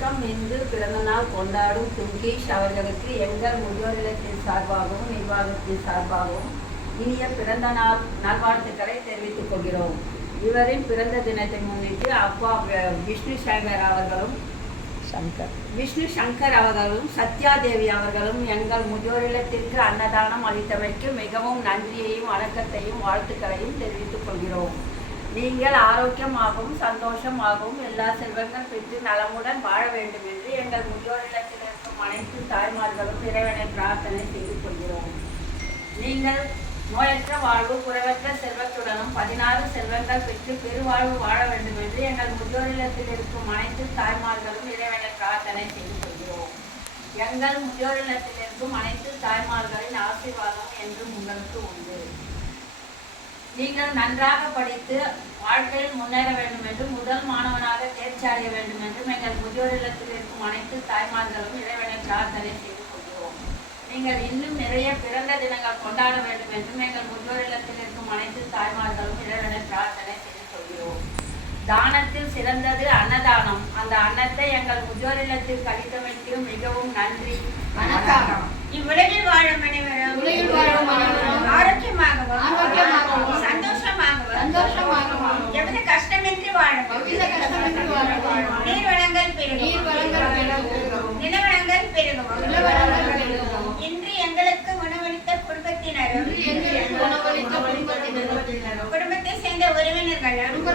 வணக்கம். இன்று பிறந்தநாள் கொண்டாடும் துர்கேஷ் அவர்களுக்கு எங்கள் முதியோர் இல்லத்தின் சார்பாகவும் நிர்வாகத்தின் சார்பாகவும் இனிய பிறந்த நாள் நல்வாழ்த்துக்களை தெரிவித்துக் கொள்கிறோம். இவரின் பிறந்த தினத்தை முன்னிட்டு அப்பா விஷ்ணு சங்கர் அவர்களும் சத்யா தேவி அவர்களும் எங்கள் முதியோர் இல்லத்திற்கு அன்னதானம் அளித்தமைக்கு மிகவும் நன்றியையும் வணக்கத்தையும் வாழ்த்துக்களையும் தெரிவித்துக் கொள்கிறோம். நீங்கள் ஆரோக்கியமாகவும் சந்தோஷமாகவும் எல்லா செல்வங்கள் பெற்று நலமுடன் வாழ வேண்டும் என்று எங்கள் முதியோர் இல்லத்தில் இருக்கும் அனைத்து தாய்மார்களும் இறைவனை பிரார்த்தனை செய்து கொள்கிறோம். நீங்கள் நோயற்ற வாழ்வு குறைவற்ற செல்வத்துடனும் 16 செல்வங்கள் பெற்று பெருவாழ்வு வாழ வேண்டும் என்று எங்கள் முதியோர் இல்லத்தில் இருக்கும் அனைத்து தாய்மார்களும் இறைவனை பிரார்த்தனை செய்து கொள்கிறோம். எங்கள் முதியோர் இல்லத்தில் இருக்கும் அனைத்து தாய்மார்களின் ஆசீர்வாதம் என்றும் உங்களுக்கு உண்டு. நீங்கள் நன்றாக படித்து வாழ்க்கையில் முன்னேற வேண்டும் என்றும் முதல் மாணவனாக தேர்ச்சி அடைய வேண்டும் என்றும் எங்கள் முதியோர் இல்லத்தில் இருக்கும் அனைத்து தாய்மார்களும் இறைவனை பிரார்த்தனை செய்து கொள்கிறோம். நீங்கள் இன்னும் நிறைய பிறந்த தினங்கள் கொண்டாட வேண்டும் என்றும் எங்கள் முதியோர் இல்லத்தில் இருக்கும் அனைத்து தாய்மார்களும் இறைவனை பிரார்த்தனை செய்து கொள்கிறோம். தானத்தில் சிறந்தது அன்னதானம். அந்த அன்னத்தை எங்கள் முதியோர் இல்லத்தில் கழித்தமைக்கு மிகவும் நன்றி. வணக்கம். இவ்வுலகில் வாழும் அனைவரும் ஆரோக்கியமாகவும் சந்தோஷமாகவும் எவ்வித கஷ்டமின்றி வாழும். நீர்வளங்கள் பெருகும், நிலவளங்கள் பெருகும். இன்று எங்களுக்கு உணவளித்த குடும்பத்தினரும் குடும்பத்தை சேர்ந்த உறவினர்களும்